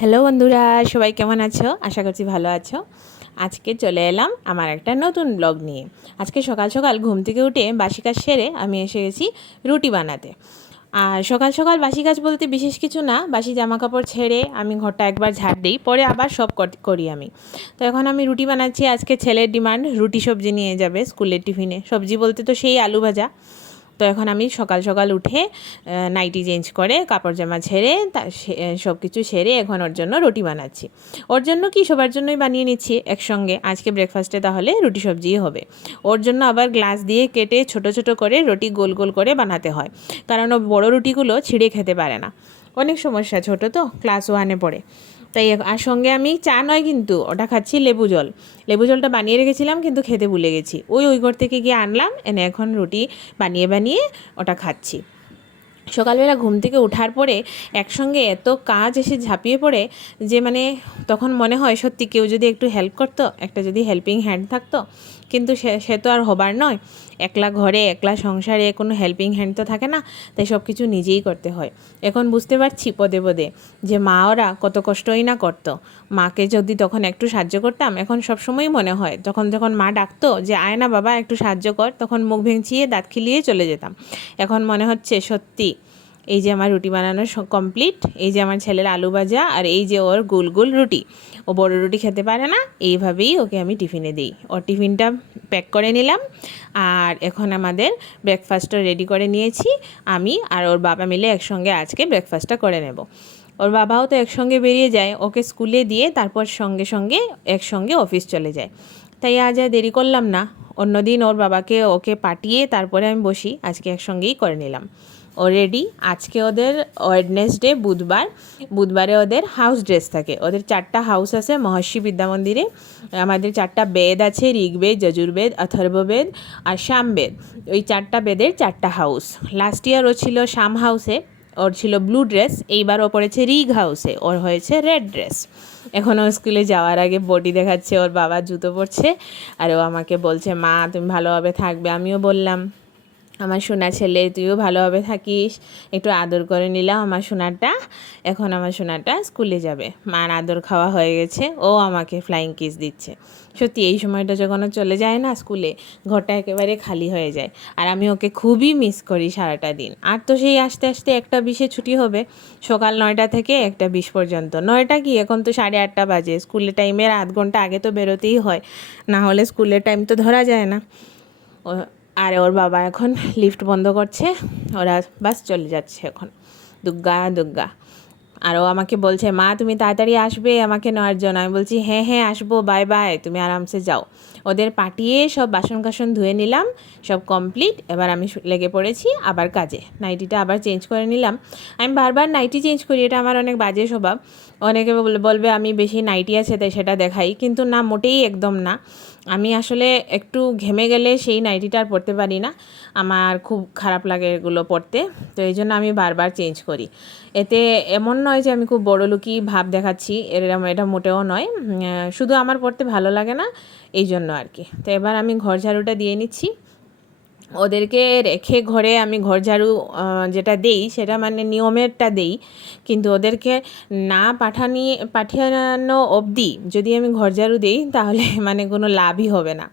Hello বন্ধুরা, সবাই কেমন আছো? আশা করছি ভালো আছো। আজকে চলে এলাম আমার একটা নতুন ব্লগ নিয়ে। আজকে সকাল সকাল ঘুম থেকে উঠে বাসি কাজ সেরে আমি এসে গেছি রুটি বানাতে। আর সকাল সকাল বাসি কাজ বলতে বিশেষ কিছু না, বাসি জামা কাপড় ছেড়ে আমি ঘরটা একবার ঝাড় দিই, পরে আবার সব করি আমি। তো এখন আমি রুটি বানাচ্ছি, আজকে ছেলের ডিমান্ড রুটি সবজি নিয়ে যাবে স্কুলের টিফিনে। সবজি বলতে তো সেই আলু ভাজা। তো এখন আমি সকাল সকাল উঠে নাইটি চেঞ্জ করে, কাপড় জামা ছেড়ে, তা সব কিছু সেরে এখন ওর জন্য রুটি বানাচ্ছি। ওর জন্য কি সবার জন্যই বানিয়ে নিচ্ছি একসঙ্গে? আজকে ব্রেকফাস্টে তাহলে রুটি সবজিই হবে। ওর জন্য আবার গ্লাস দিয়ে কেটে ছোট ছোট করে রুটি গোল গোল করে বানাতে হয়। কারণ ও বড় রুটিগুলো ছিঁড়ে খেতে পারে না। অনেক সমস্যা, ছোট তো ক্লাস ওয়ানে পড়ে। তাই আর সঙ্গে আমি চা নয় কিন্তু, ওটা খাচ্ছি লেবু জল। লেবু জলটা বানিয়ে রেখেছিলাম কিন্তু খেতে ভুলে গেছি। ওই ওই ঘর থেকে গিয়ে আনলাম, এনে এখন রুটি বানিয়ে বানিয়ে ওটা খাচ্ছি। সকালবেলা ঘুম থেকে ওঠার পরে একসঙ্গে এত কাজ এসে ঝাঁপিয়ে পড়ে যে মানে তখন মনে হয়, সত্যি কেউ যদি একটু হেল্প করতো, একটা যদি হেল্পিং হ্যান্ড থাকতো কিন্তু সে সে তো আর হবার নয়। একলা ঘরে, একলা সংসারে কোনো হেল্পিং হ্যান্ড তো থাকে না, তাই সব কিছু নিজেই করতে হয়। এখন বুঝতে পারছি পদে পদে যে মা ওরা কত কষ্টই না করতো। মাকে যদি তখন একটু সাহায্য করতাম, এখন সবসময়ই মনে হয় তখন যখন মা ডাকতো যে, আয় না বাবা, একটু সাহায্য কর, তখন মুখ ভেঙচিয়ে দাঁত খিলিয়ে চলে যেতাম। এখন মনে হচ্ছে সত্যি এই যে আমার রুটি বানানো কমপ্লিট এই যে আমার ছেলের আলু ভাজা আর এই যে ওর গোল গোল রুটি। ও বড় রুটি খেতে পারে না, এইভাবেই ওকে আমি টিফিনে দিই। ওর টিফিনটা প্যাক করে নিলাম, আর এখন আমাদের ব্রেকফাস্টটা রেডি করে নিয়েছি আমি আর ওর বাবা মিলে একসঙ্গে আজকে ব্রেকফাস্টটা করে নেব। ওর বাবাও তো একসঙ্গে বেরিয়ে যায়, ওকে স্কুলে দিয়ে তারপর সঙ্গে সঙ্গে একসঙ্গে অফিস চলে যায়। তাই আজ আর দেরি করলাম না, অন্যদিন ওর বাবাকে ওকে পাঠিয়ে তারপরে আমি বসি, আজকে একসঙ্গেই করে নিলাম। অলরেডি আজকে ওদের ওয়েডনেসডে বুধবার। বুধবারে ওদের হাউস ড্রেস থাকে। ওদের চারটা হাউস আছে মহর্ষি বিদ্যা মন্দিরে আমাদের চারটা বেদ আছে, ঋগ্বেদ, যজুর্বেদ, অথর্ববেদ আর সামবেদ ওই চারটা বেদের চারটা হাউস লাস্ট ইয়ার ও ছিল শাম হাউসে ওর ছিল ব্লু ড্রেস এইবার ও পড়েছে রিগ হাউসে ওর হয়েছে রেড ড্রেস এখন ও স্কুলে যাওয়ার আগে বডি দেখাচ্ছে, ওর বাবা জুতো পরছে। আর ও আমাকে বলছে, মা, তুমি ভালোভাবে থাকবে। আমিও বললাম আমার সোনা ছেলে, তুইও ভালোভাবে থাকিস। একটু আদর করে নিলাম আমার সোনাটা। এখন আমার সোনাটা স্কুলে যাবে। মার আদর খাওয়া হয়ে গেছে। ও আমাকে ফ্লাইং কিস দিচ্ছে। সত্যি, এই সময়টা যখন চলে যায় না স্কুলে, ঘরটা একেবারে খালি হয়ে যায়। আর আমি ওকে খুবই মিস করি সারাটা দিন। আর তো সেই আস্তে আস্তে একটা বিশে ছুটি হবে। সকাল নয়টা থেকে একটা বিশ পর্যন্ত। নয়টা কি? এখন তো সাড়ে আটটা বাজে। স্কুলের টাইমের আধ ঘণ্টা আগে তো বেরোতেই হয়। না হলে স্কুলের টাইম তো ধরা যায় না। ও আর ওর বাবা এখন লিফট বন্ধ করছে, ওরা বাস চলে যাচ্ছে এখন। দুগ্গা দুগ্গা। আর ও আমাকে বলছে, মা, তুমি তাড়াতাড়ি আসবে আমাকে নেওয়ার জন্য। আমি বলছি হ্যাঁ হ্যাঁ আসব বাই বাই তুমি আরামসে যাও। ওদের পাঠিয়ে সব বাসন কাসন ধুয়ে নিলাম, সব কমপ্লিট এবার আমি লেগে পড়েছি আবার কাজে। নাইটিটা আবার চেঞ্জ করে নিলাম। আমি বারবার নাইটি চেঞ্জ করি, এটা আমার অনেক বাজে স্বভাব। অনেকে বল- বলবে, আমি বেশি নাইটি আছে, তাই সেটা দেখাই। কিন্তু না, মোটেই একদম না। আমি আসলে একটু ঘেমে গেলে সেই নাইটিটা আর পরতে পারি না। আমার খুব খারাপ লাগে এগুলো পরতে তো এই জন্য আমি বারবার চেঞ্জ করি। এতে এমন নয় যে আমি খুব বড় লুকি ভাব দেখাচ্ছি এরকম এটা মোটেও নয়। শুধু আমার পড়তে ভালো লাগে না, এই জন্য আর কি। তো এবার আমি ঘর ঝাড়ুটা দিয়ে নিচ্ছি। ওদেরকে রেখে ঘরে আমি ঘর ঝাড়ু যেটা দেই সেটা মানে নিয়মেরটা দেই। কিন্তু ওদেরকে না পাঠানি, পাঠানো অবধি যদি আমি ঘর ঝাড়ু দিই তাহলে মানে কোনো লাভই হবে না।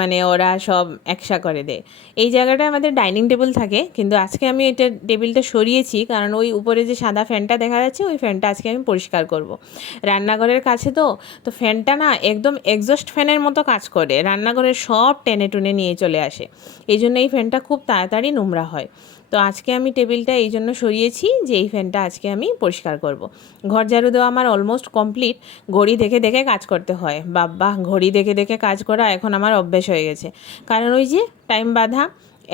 মানে ওরা সব একসা করে দেয়। এই জায়গাটা আমাদের ডাইনিং টেবিল থাকে, কিন্তু আজকে আমি এটা টেবিলটা সরিয়েছি, কারণ ওই উপরে যে সাদা ফ্যানটা দেখা যাচ্ছে, ওই ফ্যানটা আজকে আমি পরিষ্কার করব। রান্নাঘরের কাছে তো তো ফ্যানটা না একদম এক্সস্ট ফ্যানের মতো কাজ করে, রান্নাঘরের সব টেনে টুনে নিয়ে চলে আসে। এই জন্য এই ফ্যানটা খুব তাড়াতাড়ি নোংরা হয়। তো আজকে আমি টেবিলটা এই জন্য সরিয়েছি যে এই ফ্যানটা আজকে আমি পরিষ্কার করব। ঘর ঝাড়ু দেওয়া আমার অলমোস্ট কমপ্লিট ঘড়ি দেখে দেখে কাজ করতে হয়। বাবা ঘড়ি দেখে দেখে কাজ করা এখন আমার অভ্যেস হয়ে গেছে। কারণ ওই যে টাইম বাঁধা,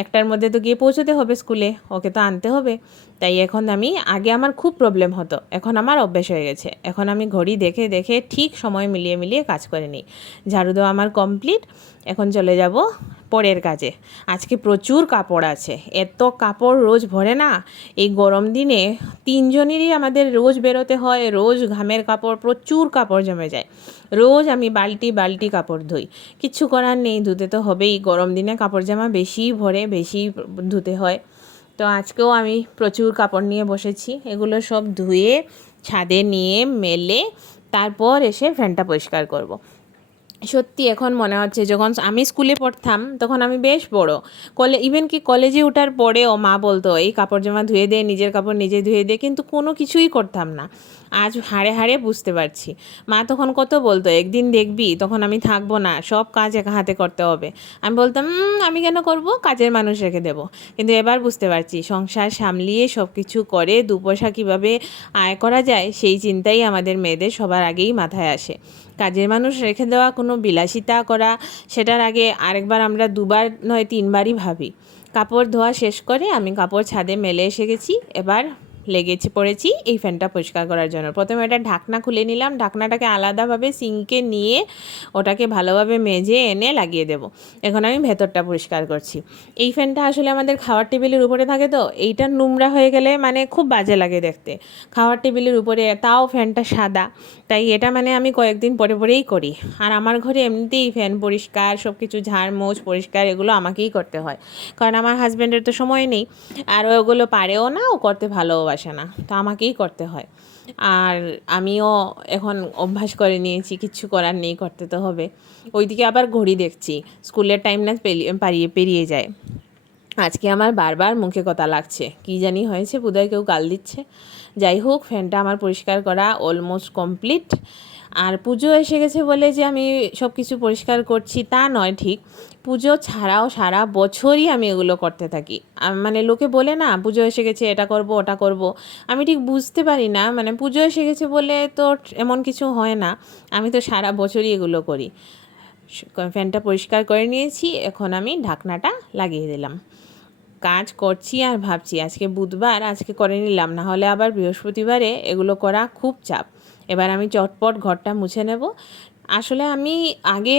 একটার মধ্যে তো গিয়ে পৌঁছতে হবে স্কুলে, ওকে তো আনতে হবে। তাই এখন আমি, আগে আমার খুব প্রবলেম হতো, এখন আমার অভ্যেস হয়ে গেছে। এখন আমি ঘড়ি দেখে দেখে ঠিক সময় মিলিয়ে মিলিয়ে কাজ করে নিই। ঝাড়ু দেওয়া আমার কমপ্লিট এখন চলে যাব পরের কাজে। আজকে প্রচুর কাপড় আছে। এত কাপড় রোজ ভরে না। এই গরম দিনে তিনজনেরই আমাদের রোজ বেরোতে হয়, রোজ ঘামের কাপড়, প্রচুর কাপড় জমে যায়। রোজ আমি বালতি বালতি কাপড় ধুই। কিচ্ছু করার নেই, ধুতে তো হবেই। গরম দিনে কাপড় জামা বেশি ভরে, বেশি ধুতে হয়। তো আজকেও আমি প্রচুর কাপড় নিয়ে বসেছি। এগুলো সব ধুয়ে, ছাদে নিয়ে, মেলে, তারপর এসে ফ্যানটা পরিষ্কার করব। সত্যি এখন মনে হচ্ছে যখন আমি স্কুলে পড়তাম, তখন আমি বেশ বড়। কলে ইভেন কি কলেজে ওঠার পরেও মা বলতো, এই কাপড় জামা ধুয়ে দে, নিজের কাপড় নিজে ধুয়ে দে। কিন্তু কোনো কিছুই করতাম না। আজ হাড়ে হাড়ে বুঝতে পারছি। মা তখন কত বলতো, একদিন দেখবি, তখন আমি থাকব না, সব কাজ একা হাতে করতে হবে। আমি বলতাম আমি কেন করব? কাজের মানুষ রেখে দেবো। কিন্তু এবার বুঝতে পারছি, সংসার সামলিয়ে সব কিছু করে দু পয়সা কীভাবে আয় করা যায়, সেই চিন্তাই আমাদের মেয়েদের সবার আগেই মাথায় আসে। কাজের মানুষ রেখে দেওয়া, কোনো বিলাসিতা করা, সেটার আগে আরেকবার আমরা দুবার নয়, তিনবারই ভাবি। কাপড় ধোয়া শেষ করে আমি কাপড় ছাদে মেলে এসে গেছি, এবার লেগেছে পড়েছি, এই ফ্যানটা পরিষ্কার করার জন্য। প্রথমে এটা ঢাকনা খুলে নিলাম, ঢাকনাটাকে আলাদাভাবে সিঙ্কে নিয়ে ওটাকে ভালোভাবে মেজে এনে লাগিয়ে দেব। এখন আমি ভেতরটা পরিষ্কার করছি। এই ফ্যানটা আসলে আমাদের খাওয়ার টেবিলের উপরে থাকে তো, এইটা নোংরা হয়ে গেলে মানে খুব বাজে লাগে দেখতে। খাওয়ার টেবিলের উপরে তাও ফ্যানটা সাদা, তাই এটা মানে আমি কয়েকদিন পরে পরেই করি। আর আমার ঘরে এমনিতেই ফ্যান পরিষ্কার সব কিছু ঝাড় মোছ পরিষ্কার, এগুলো আমাকেই করতে হয়। কারণ আমার হাজব্যান্ডের তো সময় নেই, আর ওগুলো পারেও না, ও করতে ভালোবাসে। না। তো আমাকেই করতে হয়। আর আমিও এখন অভ্যাস করে নিয়েছি কিচ্ছু করার নেই, করতে তো হবে। ওইদিকে আবার ঘড়ি দেখছি, স্কুলের টাইম না পারিয়ে, পেরিয়ে যায়। আজকে আমার বারবার মুখে কথা লাগছে। কি জানি হয়েছে, বোধহয় কেউ গাল দিচ্ছে। যাই হোক ফ্যানটা আমার পরিষ্কার করা অলমোস্ট কমপ্লিট আর পুজো এসে গেছে বলে যে আমি সব কিছু পরিষ্কার করছি তা নয় ঠিক। পুজো ছাড়াও সারা বছরই আমি এগুলো করতে থাকি। মানে লোকে বলে না, পুজো এসে গেছে, এটা করব, ওটা করব। আমি ঠিক বুঝতে পারি না মানে পুজো এসে গেছে বলে তো এমন কিছু হয় না। আমি তো সারা বছরই এগুলো করি। ফ্যানটা পরিষ্কার করে নিয়েছি, এখন আমি ঢাকনাটা লাগিয়ে দিলাম। কাজ করছি আর ভাবছি, আজকে বুধবার, আজকে করে নিলাম না হলে আবার বৃহস্পতিবারে এগুলো করা খুব চাপ। এবার আমি চটপট ঘরটা মুছে নেব। আসলে আমি আগে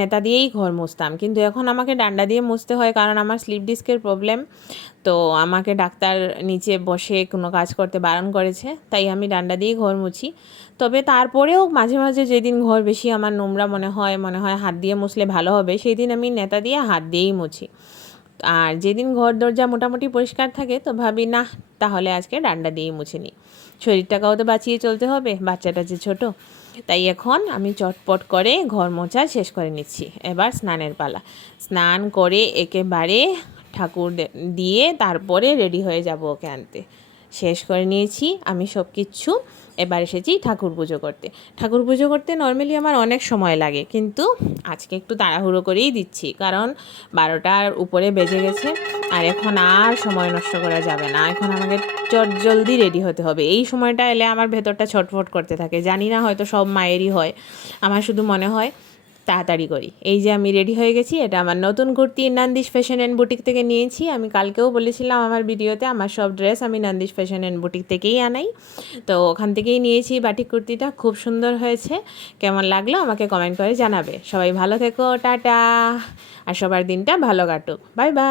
নেতা দিয়েই ঘর মুছতাম। কিন্তু এখন আমাকে ডান্ডা দিয়ে মুছতে হয় কারণ আমার স্লিপ ডিস্কের প্রবলেম। তো আমাকে ডাক্তার নিচে বসে কোনো কাজ করতে বারণ করেছে, তাই আমি ডান্ডা দিয়েই ঘর মুছি। তবে তারপরেও মাঝে মাঝে যেদিন ঘর বেশি আমার নোংরা মনে হয় মনে হয় হাত দিয়ে মুছলে ভালো হবে সেই দিন আমি নেতা দিয়ে হাত দিয়েই মুছি। আর যেদিন ঘর দরজা মোটামুটি পরিষ্কার থাকে, তো ভাবি না তাহলে আজকে ডান্ডা দিয়ে মুছে নিই। শরীরটাকেও তো বাঁচিয়ে চলতে হবে, বাচ্চাটা যে ছোট। তাই এখন আমি চটপট করে ঘর মোছা শেষ করে নিচ্ছি। এবার স্নানের পালা। স্নান করে একেবারে ঠাকুর দিয়ে তারপরে রেডি হয়ে যাব ওকে আনতে। শেষ করে নিয়েছি, আমি সব কিছু এবার এসেছি ঠাকুর পুজো করতে। ঠাকুর পুজো করতে নর্মালি আমার অনেক সময় লাগে, কিন্তু আজকে একটু তাড়াহুড়ো করেই দিচ্ছি, কারণ বারোটার উপরে বেজে গেছে, আর এখন আর সময় নষ্ট করা যাবে না, এখন আমাকে চট জলদি রেডি হতে হবে। এই সময়টা এলে আমার ভেতরটা ছটফট করতে থাকে, জানি না হয়তো সব মায়েরই হয়, আমার শুধু মনে হয় তাড়াতাড়ি করি। এই যে আমি রেডি হয়ে গেছি, এটা আমার নতুন kurti, Nandish fashion and boutique থেকে নিয়েছি। আমি কালকেও বলেছিলাম আমার ভিডিওতে আমার সব ড্রেস আমি নান্দিশ ফ্যাশন অ্যান্ড বুটিক থেকেই আনাই। তো ওখান থেকেই নিয়েছি বাটিক কুর্তিটা, খুব সুন্দর হয়েছে। কেমন লাগল আমাকে কমেন্ট করে জানাবে। সবাই ভালো থেকো, টাটা। আর সবার দিনটা ভালো কাটুক। Bye bye